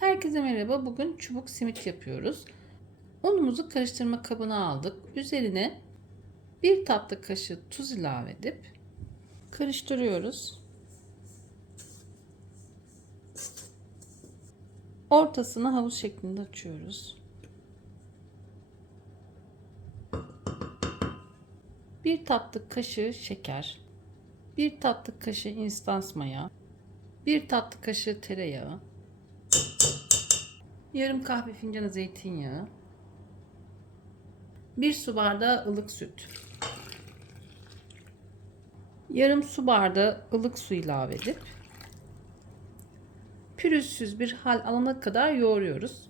Herkese merhaba. Bugün çubuk simit yapıyoruz. Unumuzu karıştırma kabına aldık. Üzerine bir tatlı kaşığı tuz ilave edip karıştırıyoruz. Ortasını havuz şeklinde açıyoruz. Bir tatlı kaşığı şeker, bir tatlı kaşığı instans maya, bir tatlı kaşığı tereyağı, yarım kahve fincanı zeytinyağı, bir su bardağı ılık süt, yarım su bardağı ılık su ilave edip pürüzsüz bir hal alana kadar yoğuruyoruz.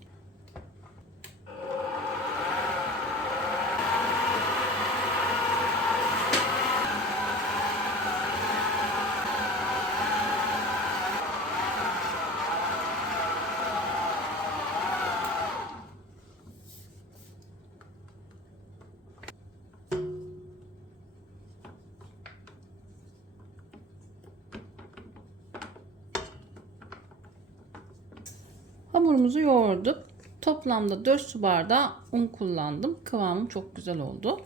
Hamurumuzu yoğurduk. Toplamda 4 su bardağı un kullandım. Kıvamı çok güzel oldu.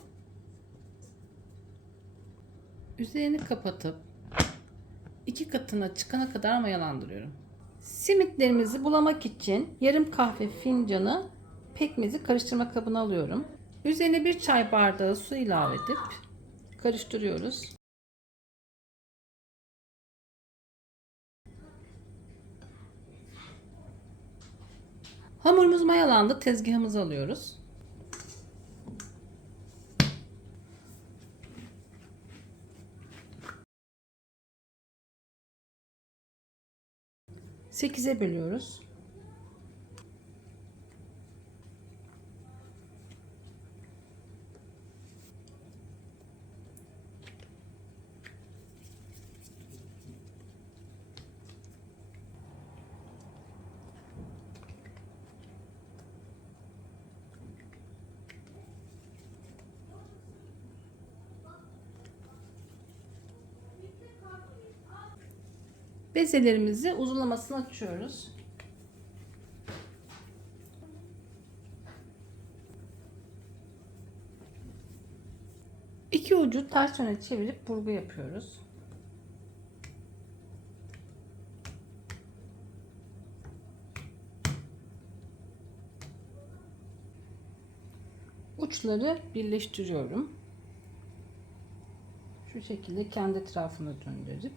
Üzerini kapatıp iki katına çıkana kadar mayalandırıyorum. Simitlerimizi bulamak için yarım kahve fincanı pekmezi karıştırma kabına alıyorum. Üzerine bir çay bardağı su ilave edip karıştırıyoruz. Hamurumuz mayalandı. Tezgahımıza alıyoruz. Sekize bölüyoruz. Bezelerimizi uzunlamasını açıyoruz. İki ucu ters yöne çevirip burgu yapıyoruz. Uçları birleştiriyorum. Şu şekilde kendi etrafına döndürüp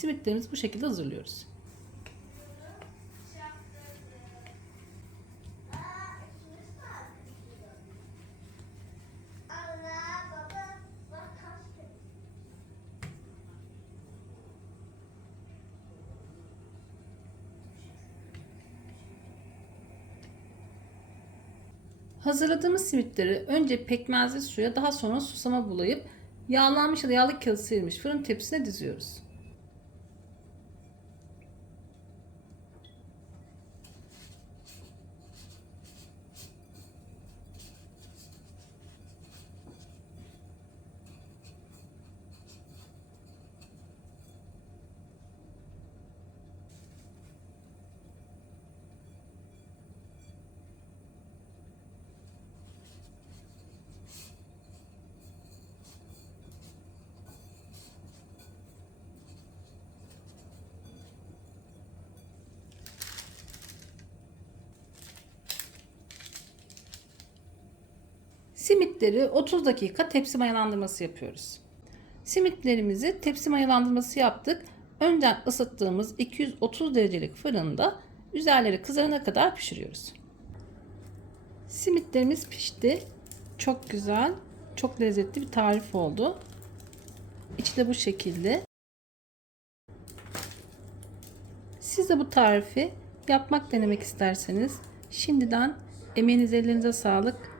simitlerimizi bu şekilde hazırlıyoruz. Hazırladığımız simitleri önce pekmezli suya daha sonra susama bulayıp yağlanmış ya da yağlı kağıt serilmiş fırın tepsisine diziyoruz. Simitleri 30 dakika tepsi mayalandırması yapıyoruz. Simitlerimizi tepsi mayalandırması yaptık. Önceden ısıttığımız 230 derecelik fırında üzerleri kızarana kadar pişiriyoruz. Simitlerimiz pişti. Çok güzel, çok lezzetli bir tarif oldu. İçi de bu şekilde. Siz de bu tarifi yapmak denemek isterseniz şimdiden emeğiniz ellerinize sağlık.